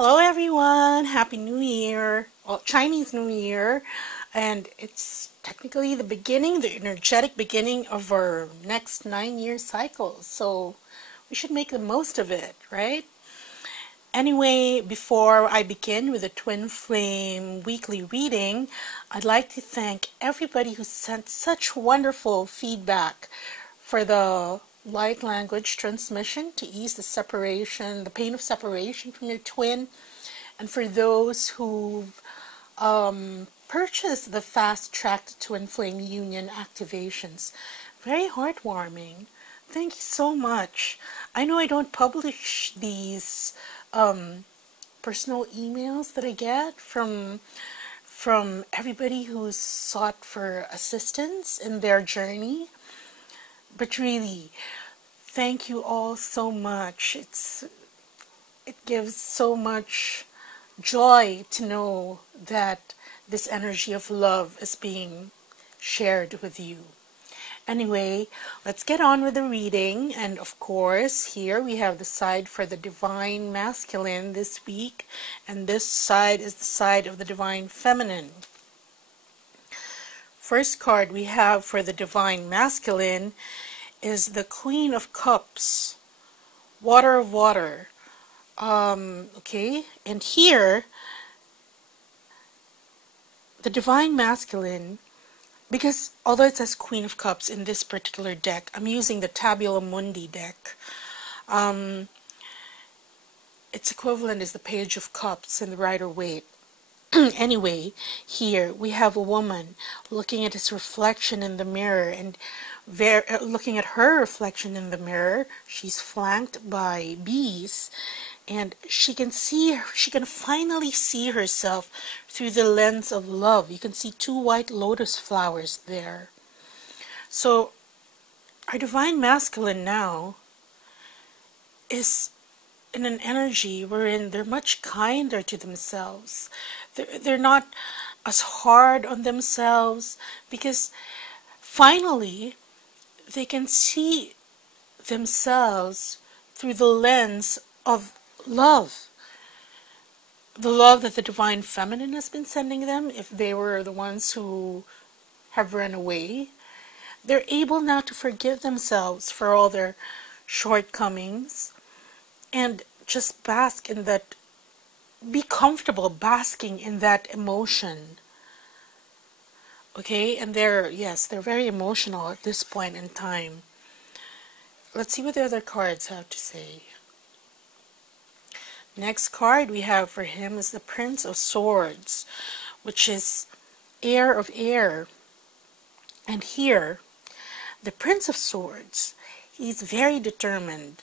Hello everyone, Happy New Year, well, Chinese New Year, and it's technically the beginning, the energetic beginning of our next 9-year cycle, so we should make the most of it, right? Anyway, before I begin with the Twin Flame weekly reading, I'd like to thank everybody who sent such wonderful feedback for the light language transmission to ease the separation, the pain of separation from your twin, and for those who've purchased the fast track twin flame union activations. Very heartwarming. Thank you so much. I know I don't publish these personal emails that I get from everybody who's sought for assistance in their journey, but really, thank you all so much. It gives so much joy to know that this energy of love is being shared with you. Anyway, let's get on with the reading. And of course, here we have the side for the Divine Masculine this week. And this side is the side of the Divine Feminine. First card we have for the Divine Masculine is the Queen of Cups, Water of Water. Okay, and here, the Divine Masculine, because although it says Queen of Cups in this particular deck, I'm using the Tabula Mundi deck. Its equivalent is the Page of Cups in the Rider-Waite. Anyway, here we have a woman looking at his reflection in the mirror, and looking at her reflection in the mirror. She's flanked by bees, and she can finally see herself through the lens of love. You can see 2 white lotus flowers there. So our Divine Masculine now is in an energy wherein they're much kinder to themselves. They're not as hard on themselves, because finally they can see themselves through the lens of love. The love that the Divine Feminine has been sending them, if they were the ones who have run away. They're able now to forgive themselves for all their shortcomings and just bask in that, be comfortable basking in that emotion. Okay, and they're very emotional at this point in time. Let's see what the other cards have to say. Next card we have for him is the Prince of Swords, which is Heir of Air. And here, the Prince of Swords, he's very determined.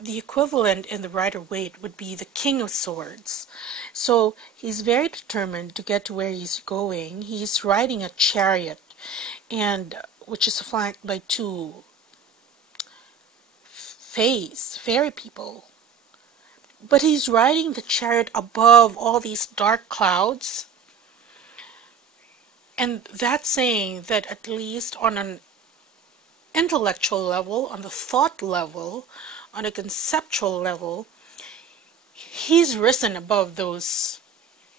The equivalent in the Rider-Waite would be the King of Swords. So he's very determined to get to where he's going. He's riding a chariot, and which is flanked by 2 fairy people. But he's riding the chariot above all these dark clouds. And that's saying that at least on an intellectual level, on the thought level, on a conceptual level, he's risen above those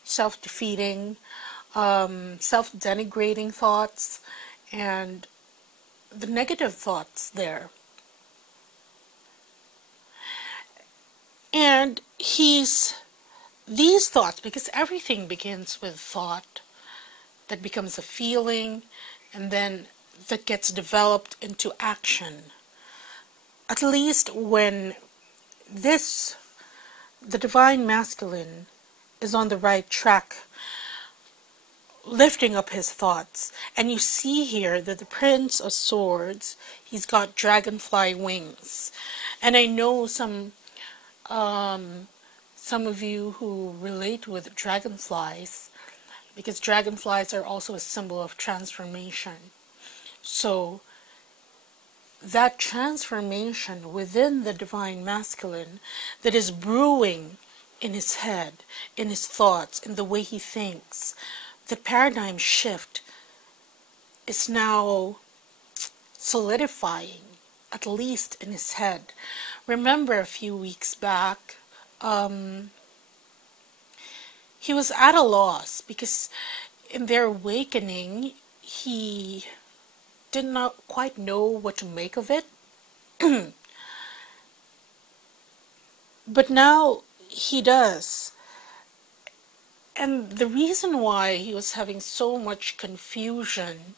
self-defeating, self-denigrating thoughts and the negative thoughts there. And these thoughts, because everything begins with thought, that becomes a feeling, and then that gets developed into action. At least when the Divine Masculine is on the right track, lifting up his thoughts. And you see here that the Prince of Swords, he's got dragonfly wings. And I know some of you who relate with dragonflies, because dragonflies are also a symbol of transformation. So that transformation within the Divine Masculine that is brewing in his head, in his thoughts, in the way he thinks, the paradigm shift is now solidifying, at least in his head. Remember a few weeks back, he was at a loss because in their awakening, he did not quite know what to make of it. But now he does. And the reason why he was having so much confusion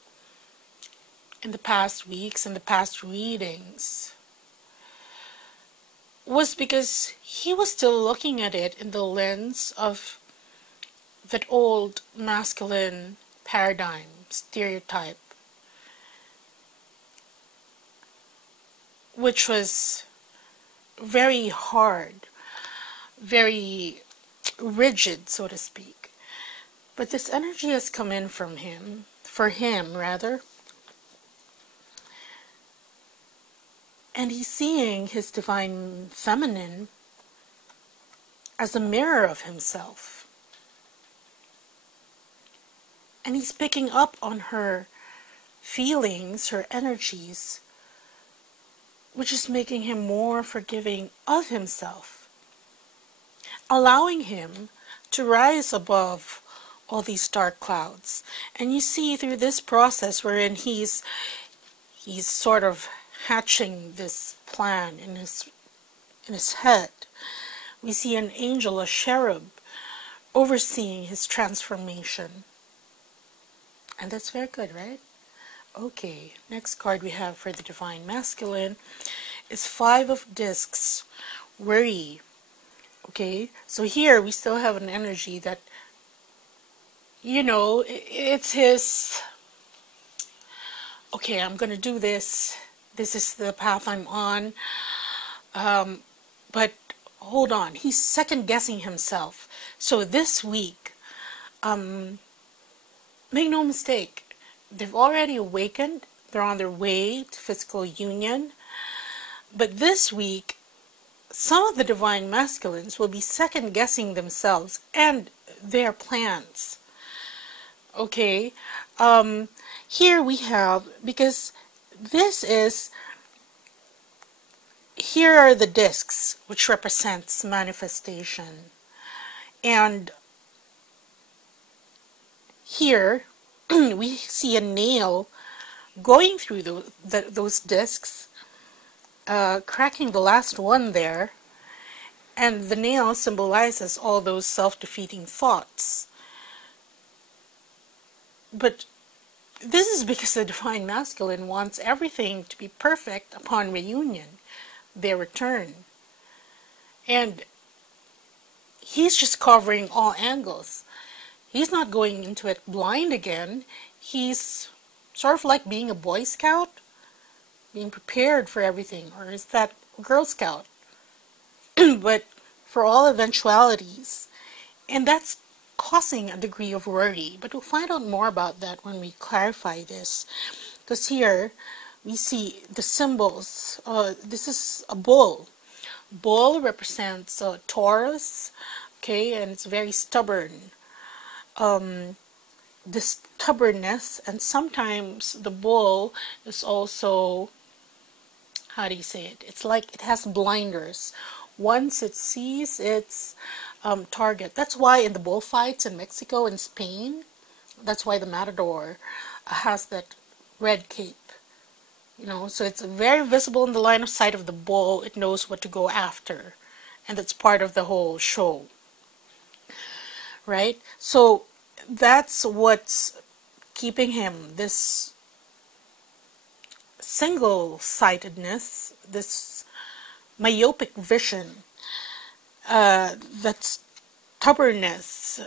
in the past weeks and the past readings was because he was still looking at it in the lens of that old masculine paradigm, stereotype, which was very hard, very rigid, so to speak. But this energy has come in from him, for him rather, and he's seeing his divine feminine as a mirror of himself. And he's picking up on her feelings, her energies, which is making him more forgiving of himself, allowing him to rise above all these dark clouds. And you see through this process wherein he's sort of hatching this plan in his head, we see an angel, a cherub, overseeing his transformation. And that's very good, right? Okay, next card we have for the Divine Masculine is Five of Discs, worry. Okay, so here we still have an energy that, you know, it's his, okay, I'm going to do this. This is the path I'm on. But hold on, he's second guessing himself. So this week, make no mistake, they've already awakened. They're on their way to physical union. But this week, some of the Divine Masculines will be second guessing themselves and their plans. Okay, here we have, because this is, here are the discs, which represents manifestation. And here we see a nail going through those discs, cracking the last one there, and the nail symbolizes all those self-defeating thoughts. But this is because the Divine Masculine wants everything to be perfect upon reunion, their return. And he's just covering all angles. He's not going into it blind again. He's sort of like being a Boy Scout, being prepared for everything, or is that Girl Scout? But for all eventualities. And that's causing a degree of worry. But we'll find out more about that when we clarify this. Because here we see the symbols. This is a bull. Bull represents Taurus, okay, and it's very stubborn. This stubbornness, and sometimes the bull is also, how do you say it? It's like it has blinders. Once it sees its target. That's why in the bullfights in Mexico and Spain, that's why the matador has that red cape. You know, so it's very visible in the line of sight of the bull. It knows what to go after. And that's part of the whole show. Right? So that's what's keeping him, this single-sightedness, this myopic vision, that stubbornness.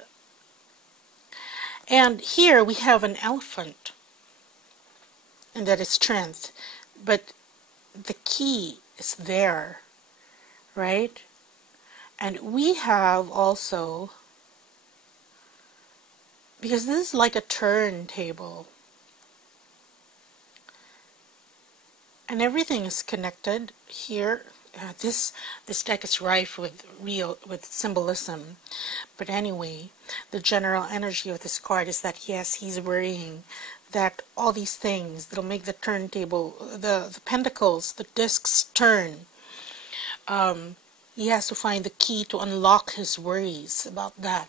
And here we have an elephant, and that is strength. But the key is there, right? And we have also, because this is like a turntable, and everything is connected here. This deck is rife with symbolism. But anyway, the general energy of this card is that yes, he's worrying that all these things that'll make the turntable, the pentacles, the discs turn. he has to find the key to unlock his worries about that.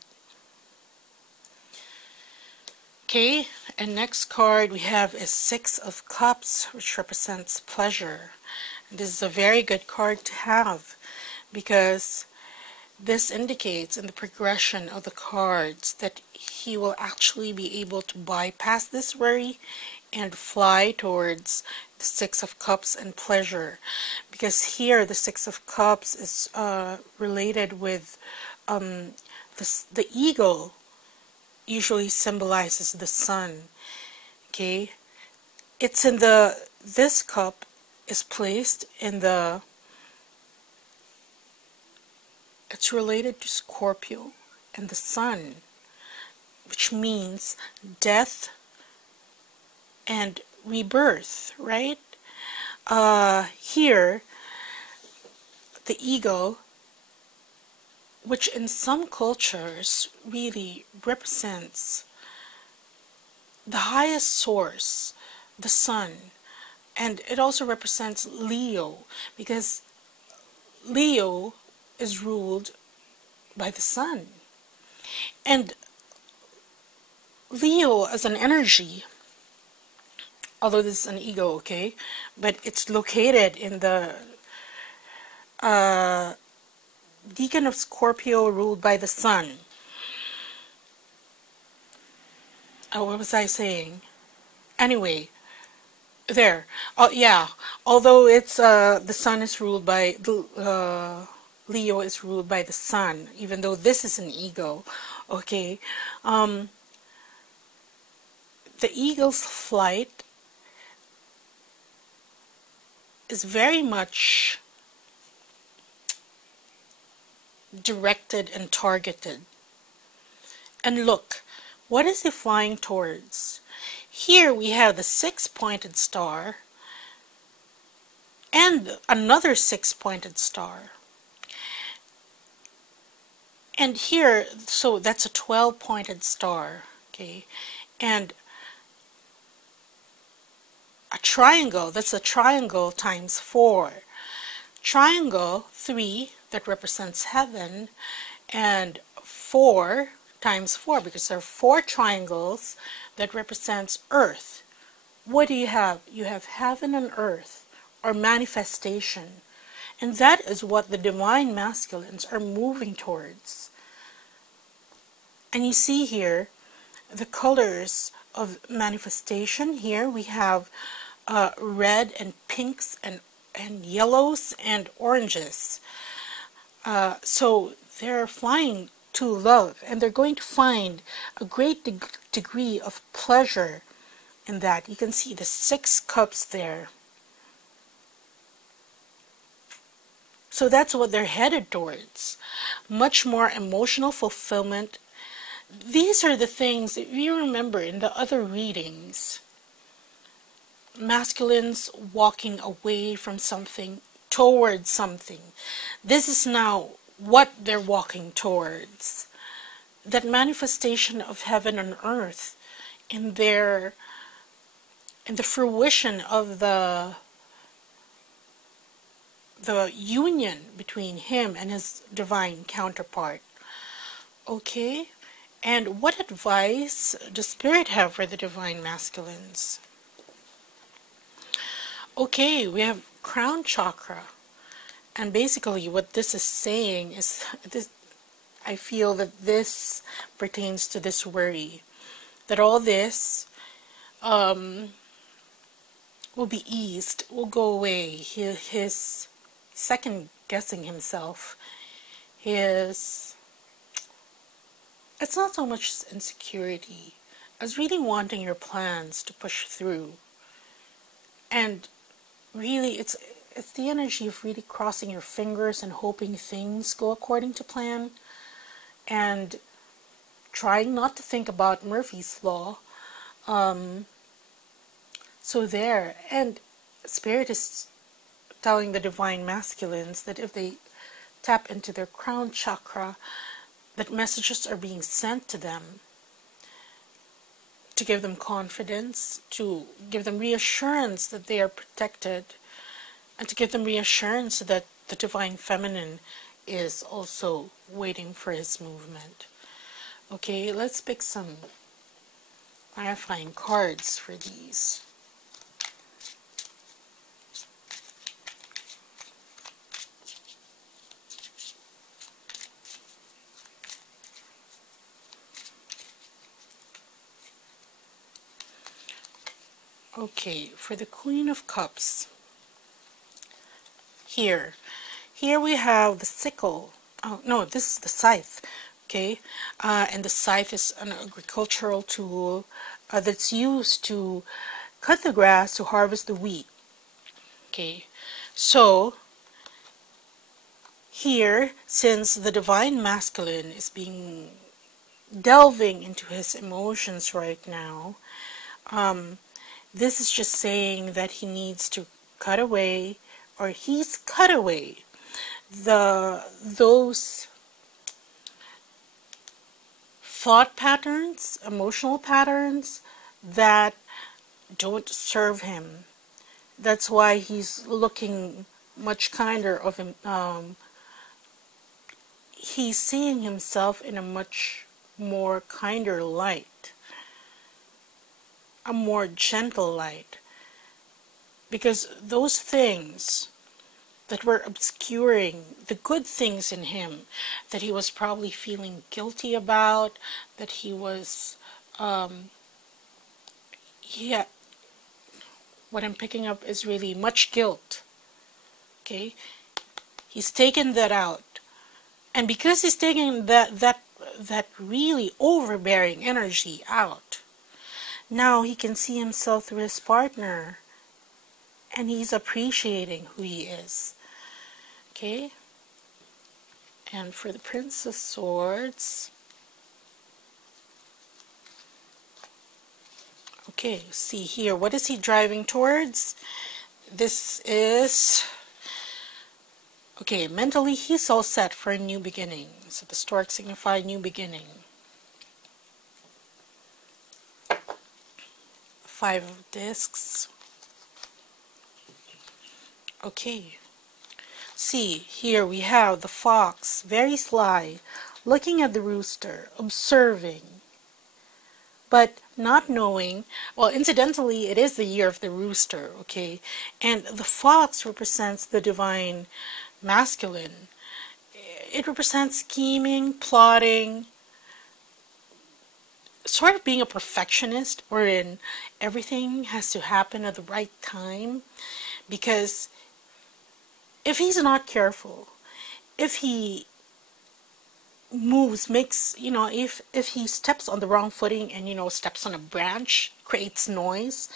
Okay, and next card we have is Six of Cups, which represents pleasure. And this is a very good card to have because this indicates in the progression of the cards that he will actually be able to bypass this worry and fly towards the Six of Cups and pleasure. Because here the Six of Cups is related with the eagle usually symbolizes the sun. Okay, it's in this cup is placed in it's related to Scorpio and the sun, which means death and rebirth, right? Here, the eagle, which in some cultures really represents the highest source, the sun, and it also represents Leo, because Leo is ruled by the sun. And Leo as an energy, although this is an ego, okay, but it's located in the decan of Scorpio ruled by the sun. Oh, what was I saying? Anyway, there. Oh, yeah. Although it's the sun is ruled by Leo is ruled by the sun, even though this is an ego, okay. The eagle's flight is very much directed and targeted. And look, what is he flying towards? Here we have the six-pointed star and another six-pointed star. And here, so that's a 12-pointed star, okay? And a triangle, that's a triangle times 4. Triangle, 3, that represents heaven, and 4 times 4, because there are 4 triangles that represents earth. What do you have? You have heaven and earth, or manifestation. And that is what the divine masculines are moving towards. And you see here the colors of manifestation. Here we have red and pinks and yellows and oranges. So they're flying to love, and they're going to find a great degree of pleasure in that. You can see the 6 cups there. So that's what they're headed towards. Much more emotional fulfillment. These are the things, if you remember in the other readings, masculines walking away from something towards something. This is now what they're walking towards. That manifestation of heaven and earth in the fruition of the union between him and his divine counterpart. Okay? And what advice does Spirit have for the divine masculines? Okay, we have crown chakra. And basically what this is saying is, I feel that this pertains to this worry. That all this will be eased, will go away. His second guessing himself. It's not so much insecurity as really wanting your plans to push through. And really, it's the energy of really crossing your fingers and hoping things go according to plan, and trying not to think about Murphy's Law. So there, and Spirit is telling the divine masculines that if they tap into their crown chakra, that messages are being sent to them to give them confidence, to give them reassurance that they are protected, and to give them reassurance that the divine feminine is also waiting for his movement. Okay, let's pick some clarifying cards for these. Okay, for the Queen of Cups, here we have the sickle. Oh no, this is the scythe. Okay, and the scythe is an agricultural tool that's used to cut the grass to harvest the wheat. Okay, so here, since the divine masculine is delving into his emotions right now, this is just saying that he needs to cut away, or he's cut away those thought patterns, emotional patterns that don't serve him. That's why he's looking much kinder of him. He's seeing himself in a much more kinder light, a more gentle light, because those things that were obscuring the good things in him, that he was probably feeling guilty about, that he was, yeah, what I'm picking up is really much guilt. Okay, he's taken that out, and because he's taking that really overbearing energy out, now he can see himself through his partner, and he's appreciating who he is. Okay, and for the Prince of Swords, okay, see here, what is he driving towards? This is, okay, mentally he's all set for a new beginning. So the stork signifies new beginning. 5 of discs. Okay. See, here we have the fox, very sly, looking at the rooster, observing, but not knowing. Well, incidentally, it is the year of the rooster, okay? And the fox represents the divine masculine. It represents scheming, plotting, sort of being a perfectionist, wherein everything has to happen at the right time, because if he's not careful, if he moves, makes, if he steps on the wrong footing and, steps on a branch, creates noise,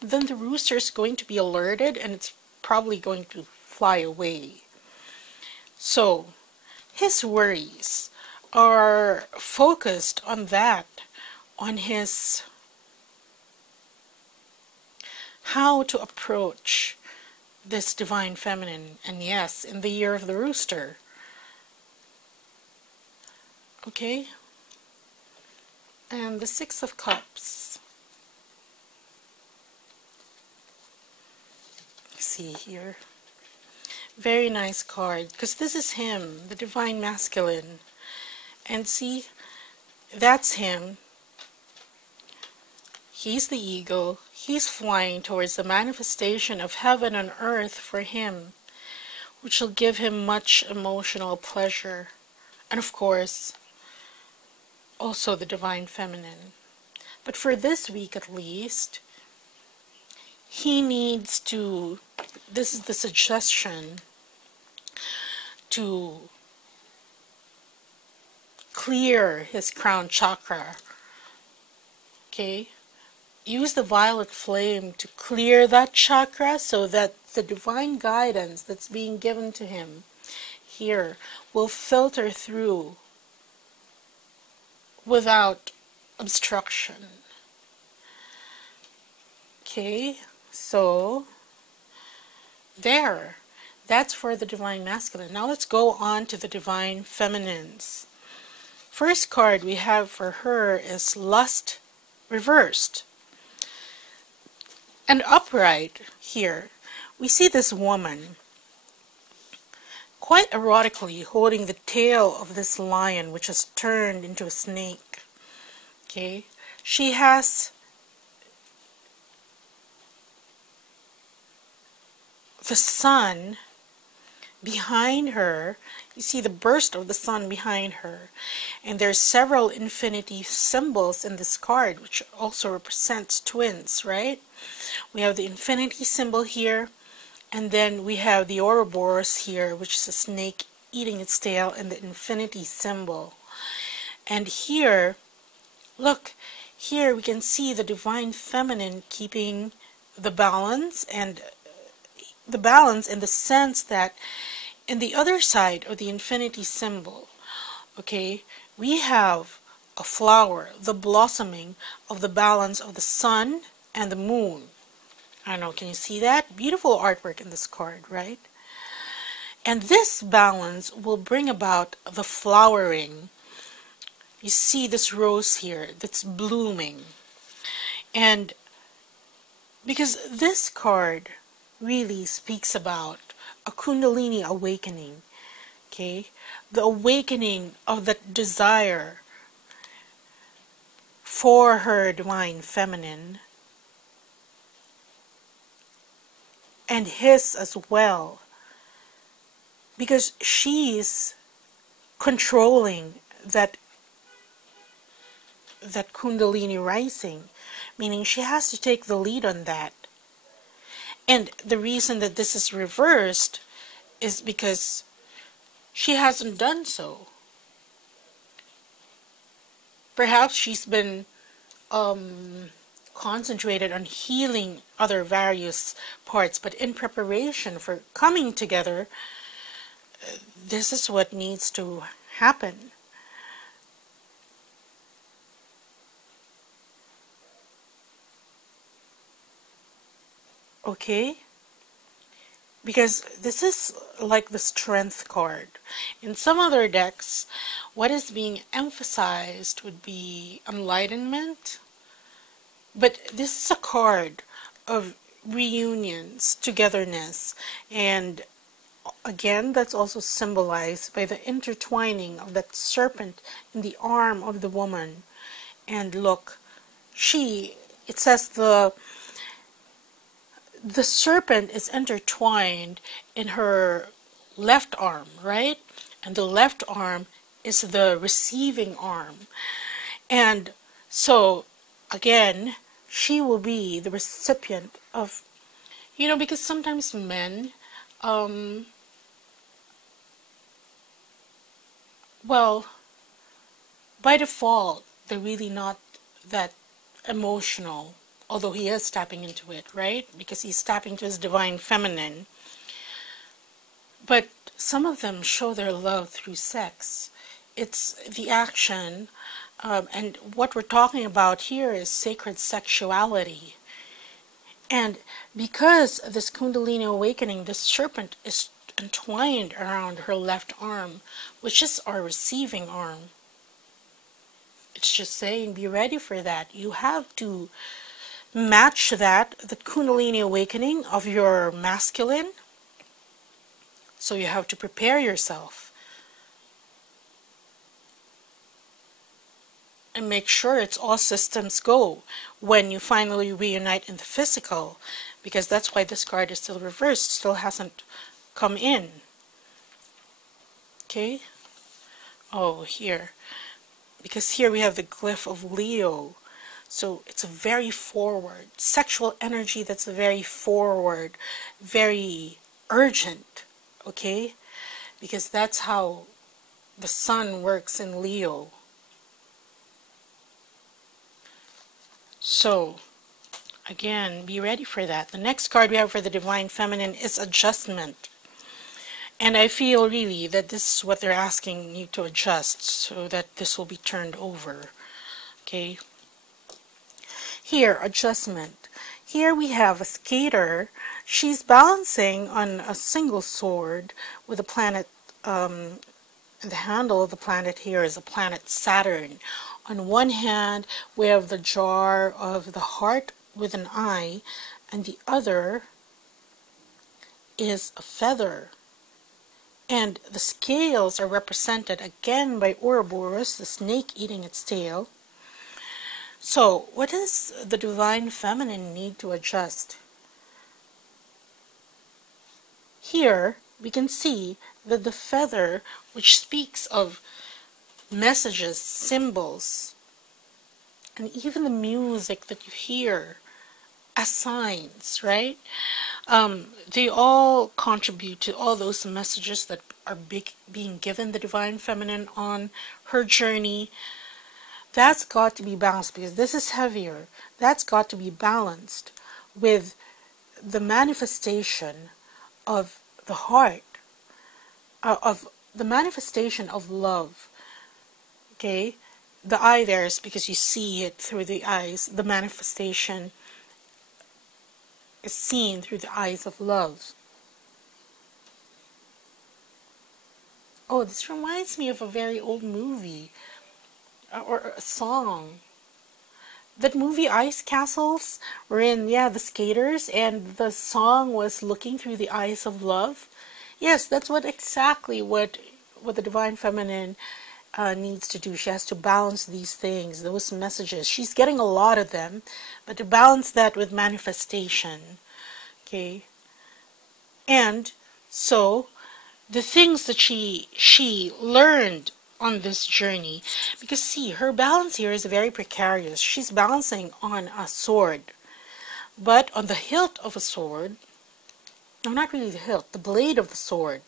then the rooster is going to be alerted and it's probably going to fly away. So his worries are focused on that, on his how to approach this divine feminine, and yes, in the year of the rooster. Okay, and the 6 of Cups. See here, very nice card, because this is him, the divine masculine, and see, that's him. He's the eagle. He's flying towards the manifestation of heaven and earth for him, which will give him much emotional pleasure. And of course, also the divine feminine. But for this week at least, he needs to, this is the suggestion, to clear his crown chakra. Okay? Use the violet flame to clear that chakra so that the divine guidance that's being given to him here will filter through without obstruction. Okay, so there. That's for the divine masculine. Now let's go on to the divine feminines. First card we have for her is Lust reversed. And upright here, we see this woman quite erotically holding the tail of this lion, which has turned into a snake. Okay, she has the sun behind her. You see the burst of the sun behind her, and there's several infinity symbols in this card, which also represents twins, right? We have the infinity symbol here, and then we have the Ouroboros here, which is a snake eating its tail, and the infinity symbol. And here, look, here we can see the divine feminine keeping the balance, and in the sense that in the other side of the infinity symbol, okay, we have a flower, the blossoming of the balance of the sun and the moon. I don't know, can you see that? Beautiful artwork in this card, right? And this balance will bring about the flowering. You see this rose here that's blooming. And because this card really speaks about a Kundalini awakening, okay? The awakening of that desire for her divine feminine and his as well, because she's controlling that Kundalini rising, meaning she has to take the lead on that. And the reason that this is reversed is because she hasn't done so. Perhaps she's been concentrated on healing other various parts, but in preparation for coming together, this is what needs to happen. Okay? Because this is like the strength card. In some other decks, what is being emphasized would be enlightenment. But this is a card of reunions, togetherness, and again, that's also symbolized by the intertwining of that serpent in the arm of the woman. And look, it says the serpent is intertwined in her left arm, right? And the left arm is the receiving arm. And so, again, she will be the recipient of, because sometimes men, well, by default, they're really not that emotional, although he is tapping into it, right? Because he's tapping into his divine feminine. But some of them show their love through sex. It's the action, and what we're talking about here is sacred sexuality. And because this Kundalini awakening, this serpent is entwined around her left arm, which is our receiving arm. It's just saying, be ready for that. You have to match that, the Kundalini awakening of your masculine. So you have to prepare yourself. And make sure it's all systems go when you finally reunite in the physical. Because that's why this card is still reversed, still hasn't come in. Okay? Oh, here. Because here we have the glyph of Leo. So it's a very forward, sexual energy that's very forward, very urgent, okay? Because that's how the sun works in Leo. So, again, be ready for that. The next card we have for the Divine Feminine is Adjustment. And I feel really that this is what they're asking you to adjust so that this will be turned over, okay? Here, adjustment. Here we have a skater. She's balancing on a single sword with a planet, the handle of the planet here is a planet Saturn. On one hand, we have the jar of the heart with an eye, and the other is a feather. And the scales are represented again by Ouroboros, the snake eating its tail. So, what does the divine feminine need to adjust? Here, we can see that the feather, which speaks of messages, symbols, and even the music that you hear as signs, right? They all contribute to all those messages that are being given the divine feminine on her journey. That's got to be balanced because this is heavier. That's got to be balanced with the manifestation of the heart, of the manifestation of love. Okay? The eye there is because you see it through the eyes. The manifestation is seen through the eyes of love. Oh, this reminds me of a very old movie or a song. That movie Ice Castles, wherein, the skaters, and the song was Looking Through the Eyes of Love. Yes, that's exactly what the divine feminine needs to do. She has to balance these things, those messages. She's getting a lot of them, but to balance that with manifestation. Okay? And so, the things that she learned on this journey, because see, her balance here is very precarious. She's balancing on a sword, but on the hilt of a sword, no, not really the hilt, the blade of the sword,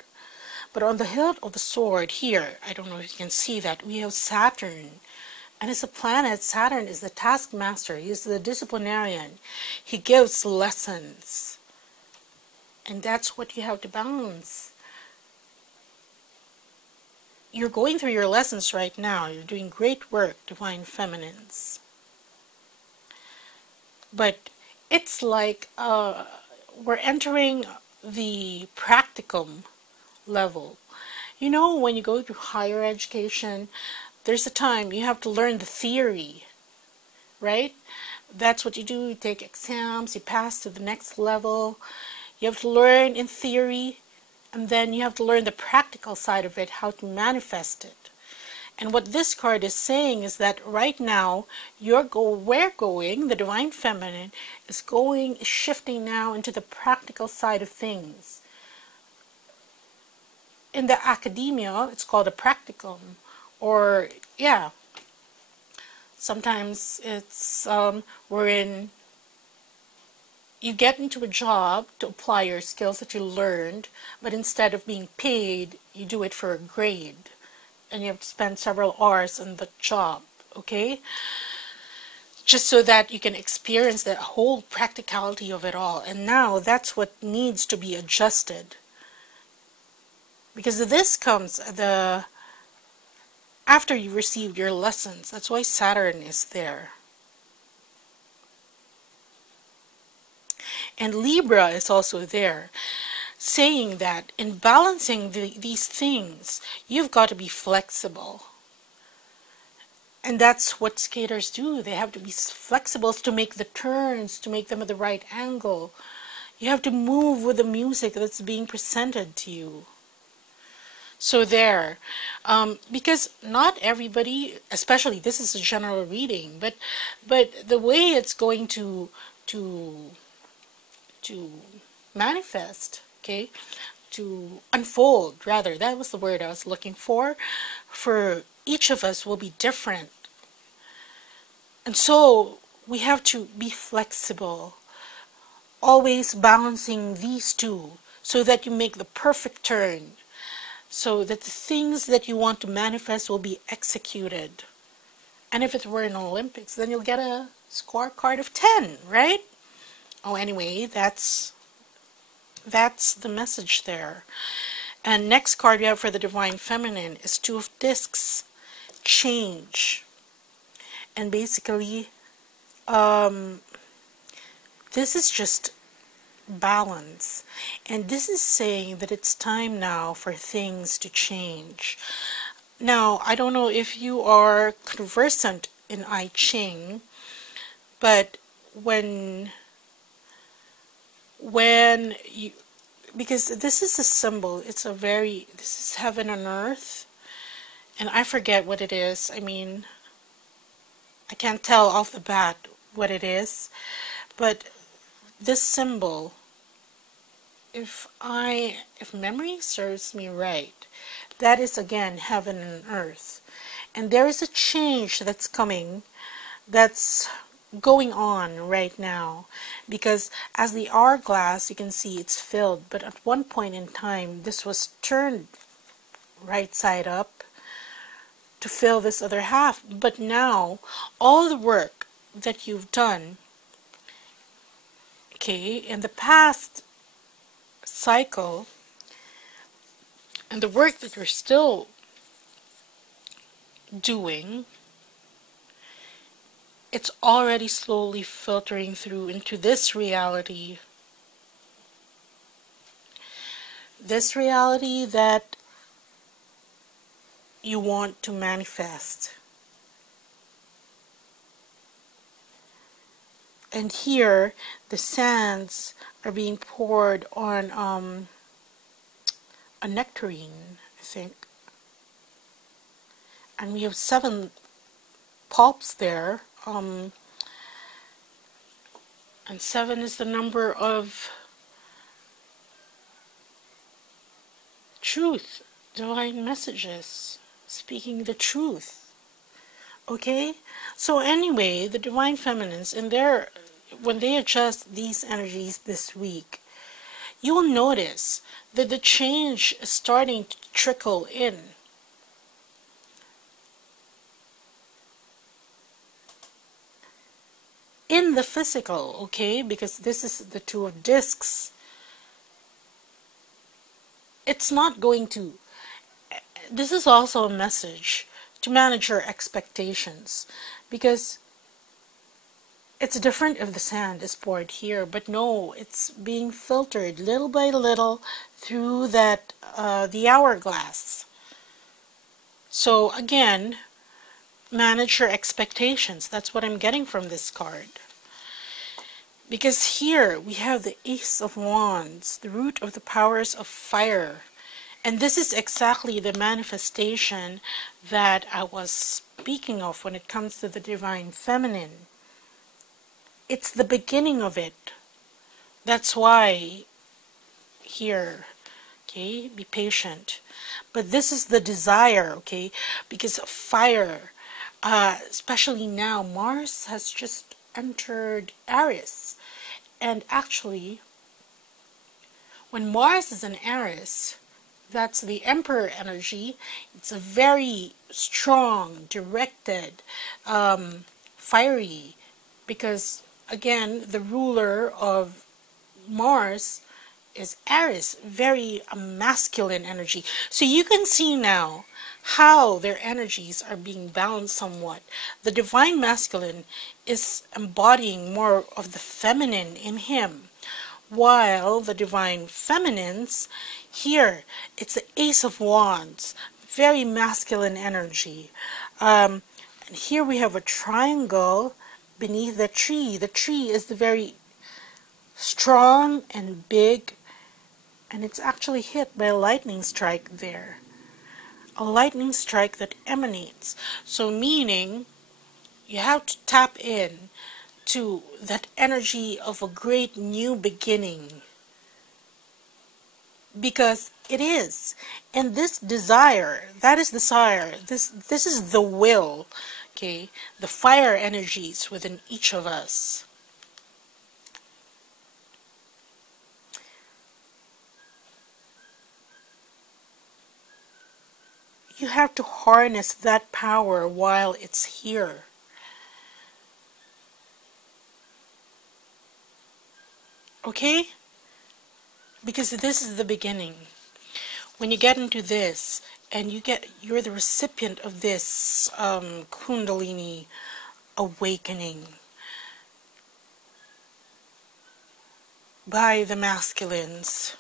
but on the hilt of the sword here, I don't know if you can see that, we have Saturn. And as a planet, Saturn is the taskmaster. He's the disciplinarian. He gives lessons. And that's what you have to balance. You're going through your lessons right now. You're doing great work, divine feminines. But it's like we're entering the practicum level. You know, when you go to higher education, there's a time you have to learn the theory, right? That's what you do. You take exams, you pass to the next level. You have to learn in theory, and then you have to learn the practical side of it, how to manifest it. And what this card is saying is that right now, we're going, the divine feminine, is shifting now into the practical side of things. In the academia, it's called a practicum, or, sometimes it's wherein you get into a job to apply your skills that you learned, but instead of being paid, you do it for a grade. And you have to spend several hours on the job, okay? Just so that you can experience the whole practicality of it all. And now that's what needs to be adjusted. Because this comes after you received your lessons. That's why Saturn is there. And Libra is also there, saying that in balancing these things, you've got to be flexible. And that's what skaters do. They have to be flexible to make the turns, to make them at the right angle. You have to move with the music that's being presented to you. So there, because not everybody, especially this is a general reading, but the way it's going to manifest, okay, to unfold, rather, that was the word I was looking for each of us will be different. And so we have to be flexible, always balancing these two so that you make the perfect turn, so that the things that you want to manifest will be executed. And if it were in Olympics, then you'll get a scorecard of 10, right? Oh, anyway, that's the message there. And next card we have for the Divine Feminine is Two of Discs, change. And basically, this is just balance. And this is saying that it's time now for things to change. Now, I don't know if you are conversant in I Ching, but when because this is a symbol. This is heaven and earth, and I forget what it is. I mean, I can't tell off the bat what it is, but this symbol, if memory serves me right, that is again heaven and earth. And there is a change that's coming, that's going on right now, because as the hourglass, you can see it's filled, but at one point in time this was turned right side up to fill this other half. But now all the work that you've done, okay, in the past cycle, and the work that you're still doing, it's already slowly filtering through into this reality. This reality that you want to manifest. And here, the sands are being poured on a nectarine, I think. And we have 7 pulps there. And 7 is the number of truth, divine messages, speaking the truth. Okay? So anyway, the divine feminines, when they adjust these energies this week, you will notice that the change is starting to trickle in. In the physical, okay, because this is the 2 of discs. It's not going to, this is also a message to manage your expectations, because it's different if the sand is poured here, but no, it's being filtered little by little through that, the hourglass. So again, manage your expectations. That's what I'm getting from this card. Because here we have the Ace of Wands, the root of the powers of fire. And this is exactly the manifestation that I was speaking of when it comes to the divine feminine. It's the beginning of it. That's why here, okay, be patient. But this is the desire, okay, because fire, especially now, Mars has just entered Aries. And actually, when Mars is in Aries, that's the Emperor energy. It's a very strong, directed, fiery, because again, the ruler of Mars is Aries, very masculine energy. So you can see now how their energies are being balanced somewhat. The divine masculine is embodying more of the feminine in him, while the divine feminines, here, it's the Ace of Wands, very masculine energy. And here we have a triangle beneath the tree. The tree is the very strong and big, and it's actually hit by a lightning strike there. A lightning strike that emanates. So meaning, you have to tap in to that energy of a great new beginning. Because it is. And this desire, that is desire. This is the will. Okay? The fire energies within each of us. You have to harness that power while it's here. Okay? Because this is the beginning. When you get into this, and you're the recipient of this Kundalini awakening by the masculines.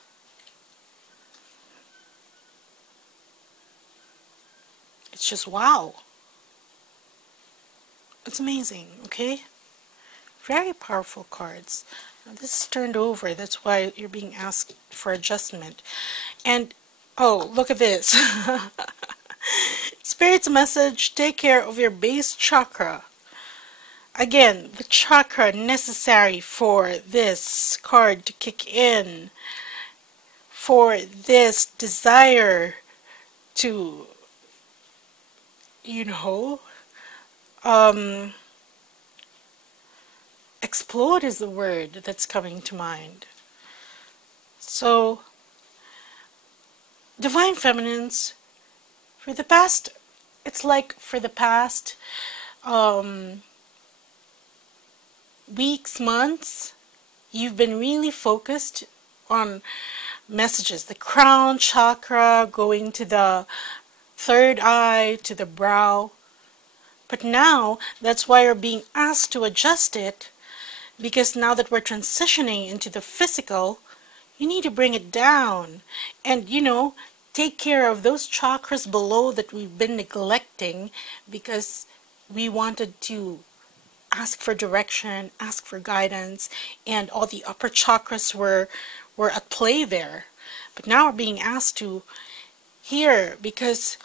It's just wow. It's amazing, okay? Very powerful cards. This is turned over. That's why you're being asked for adjustment. And, oh, look at this. Spirit's message, take care of your base chakra. Again, the chakra necessary for this card to kick in, for this desire to, explode is the word that's coming to mind. So, Divine Feminines, for the past weeks, months, you've been really focused on messages. The crown chakra going to the third eye, to the brow. But now, that's why you're being asked to adjust it, because now that we're transitioning into the physical, you need to bring it down. And, take care of those chakras below that we've been neglecting because we wanted to ask for direction, ask for guidance, and all the upper chakras were at play there. But now we're being asked to hear, because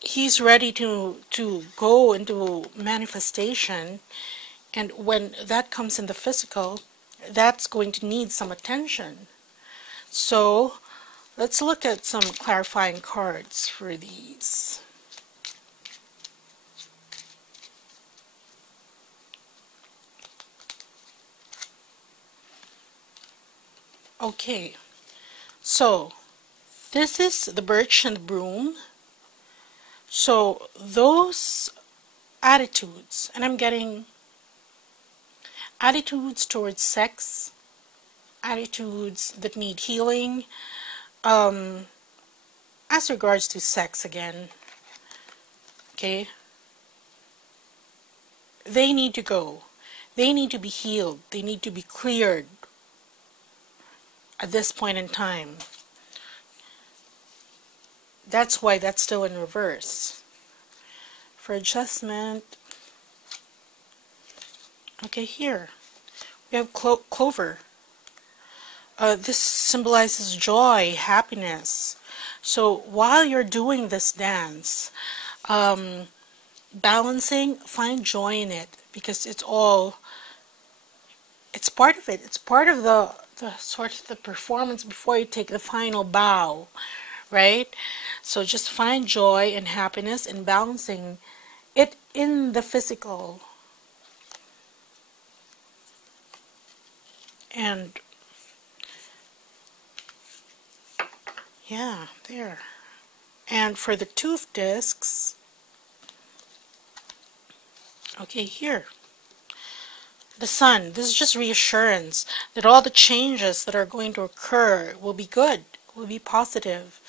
he's ready to go into manifestation, and when that comes in the physical, that's going to need some attention. So let's look at some clarifying cards for these. Okay, so this is the birch and the broom. So those attitudes, and I'm getting attitudes towards sex, attitudes that need healing, as regards to sex again, okay, they need to go. They need to be healed. They need to be cleared at this point in time. That's why that's still in reverse. For adjustment, okay, here we have clover. This symbolizes joy, happiness. So while you're doing this dance, balancing, find joy in it, because it's part of it. It's part of the sort of the performance before you take the final bow, right? So just find joy and happiness in balancing it in the physical. And yeah, there. And for the tooth discs, okay, here. The sun, this is just reassurance that all the changes that are going to occur will be good, will be positive.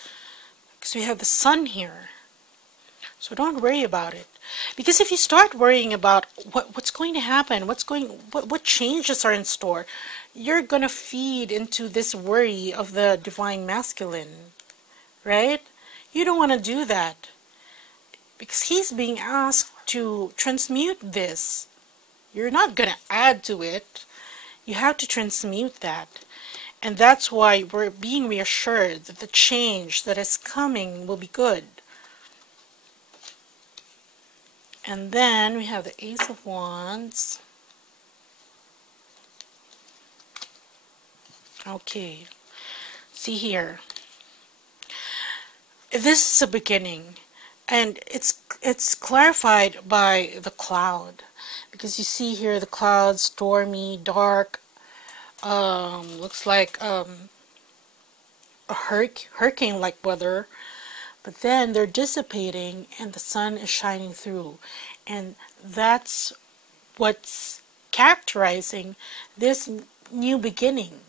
Because we have the sun here. So don't worry about it. Because if you start worrying about what's going to happen, what changes are in store, you're going to feed into this worry of the divine masculine, right? You don't want to do that, because he's being asked to transmute this. You're not going to add to it. You have to transmute that. And that's why we're being reassured that the change that is coming will be good. And then we have the Ace of Wands. Okay, see here. This is a beginning, and it's clarified by the cloud, because you see here the clouds, stormy, dark, looks like a hurricane-like weather. But then they're dissipating and the sun is shining through. And that's what's characterizing this new beginning.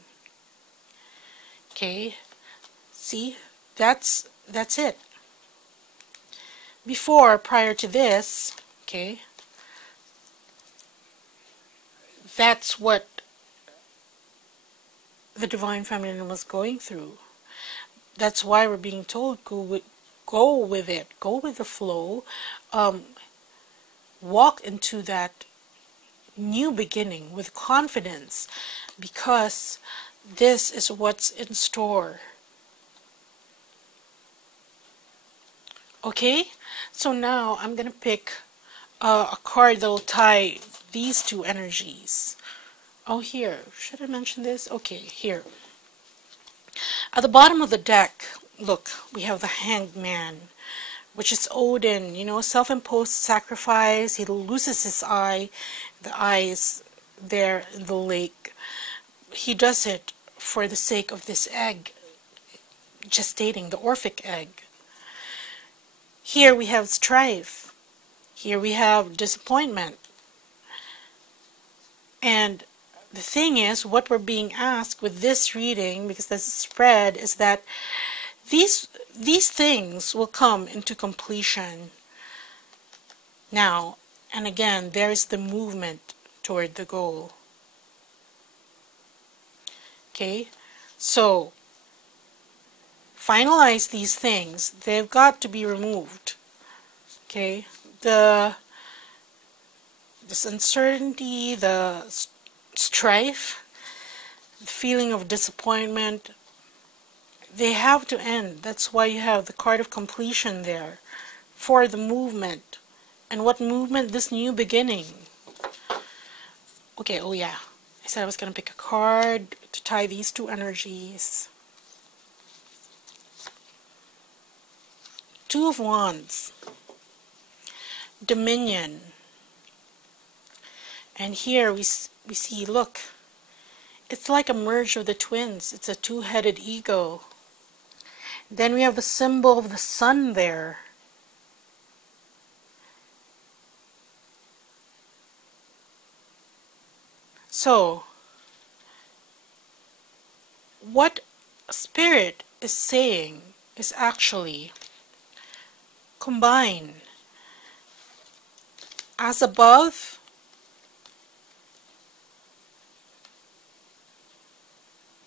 Okay? See? That's it. Prior to this, okay, that's what the Divine Feminine was going through. That's why we're being told, go with it, go with the flow, walk into that new beginning with confidence, because this is what's in store. Okay, so now I'm gonna pick a card that will tie these two energies. Oh, here, should I mention this? Okay, here. At the bottom of the deck, look, we have the Hanged Man, which is Odin, you know, self-imposed sacrifice. He loses his eye. The eye is there in the lake. He does it for the sake of this egg, gestating, the Orphic egg. Here we have strife. Here we have disappointment. And the thing is, what we're being asked with this reading, because there's a spread, is that these things will come into completion now. And again, there is the movement toward the goal. Okay, so finalize these things. They've got to be removed. Okay, this uncertainty, the strife, the feeling of disappointment, they have to end. That's why you have the card of completion there for the movement. And what movement? This new beginning. Okay, oh yeah, I said I was going to pick a card to tie these two energies. Two of Wands, Dominion. And here we see, look, it's like a merge of the twins. It's a two-headed ego. Then we have the symbol of the sun there. So, what Spirit is saying is actually combine. As above,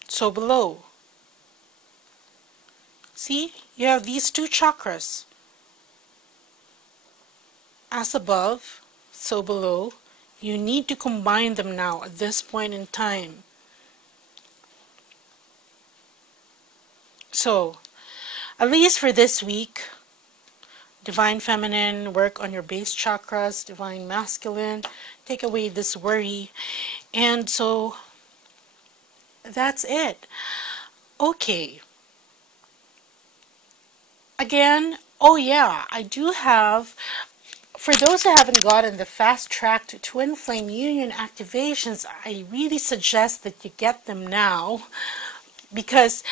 so below. See, you have these two chakras. As above, so below. You need to combine them now at this point in time. So, at least for this week, Divine Feminine, work on your base chakras. Divine Masculine, take away this worry. And so, that's it. Okay. Again, oh yeah, I do have, for those who haven't gotten the fast track to Twin Flame Union activations, I really suggest that you get them now, because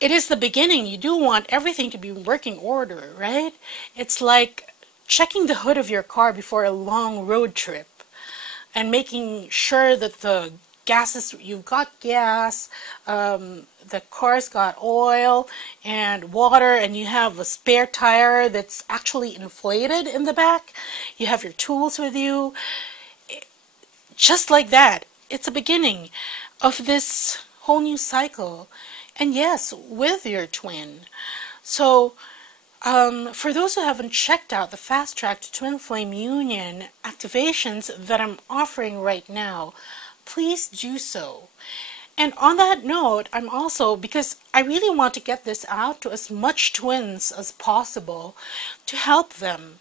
it is the beginning. You do want everything to be in working order, right? It's like checking the hood of your car before a long road trip and making sure that the gases, you've got gas, the car's got oil and water, and you have a spare tire that's actually inflated in the back. You have your tools with you. Just like that, it's a beginning of this whole new cycle. And yes, with your twin. So, for those who haven't checked out the Fast Track to Twin Flame Union activations that I'm offering right now, please do so. And on that note, I'm also, because I really want to get this out to as much twins as possible to help them.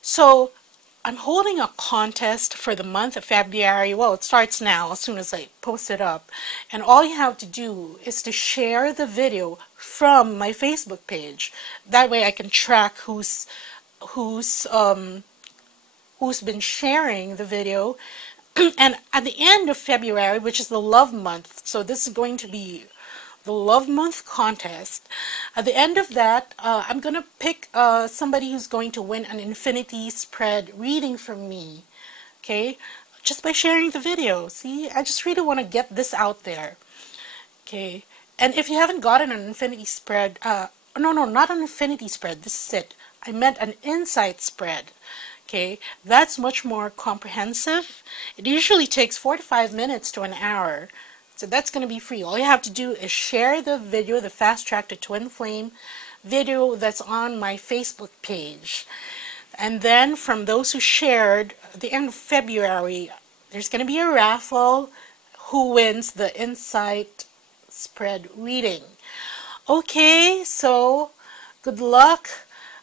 So I'm holding a contest for the month of February. Well, it starts now as soon as I post it up. And all you have to do is to share the video from my Facebook page. That way I can track who's been sharing the video. And at the end of February, which is the love month, so this is going to be the love month contest. At the end of that, I'm going to pick somebody who's going to win an infinity spread reading from me. Okay? Just by sharing the video. See? I just really want to get this out there. Okay? And if you haven't gotten an infinity spread, no, not an infinity spread. This is it. I meant an insight spread. Okay, that's much more comprehensive. It usually takes 45 minutes to an hour. So that's going to be free. All you have to do is share the video, the Fast Track to Twin Flame video that's on my Facebook page. And then from those who shared, at the end of February, there's going to be a raffle. Who wins the Insight Spread reading? Okay, so good luck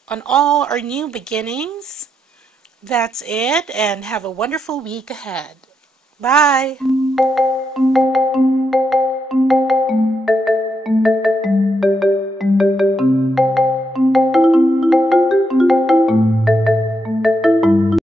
on all our new beginnings. That's it, and have a wonderful week ahead. Bye.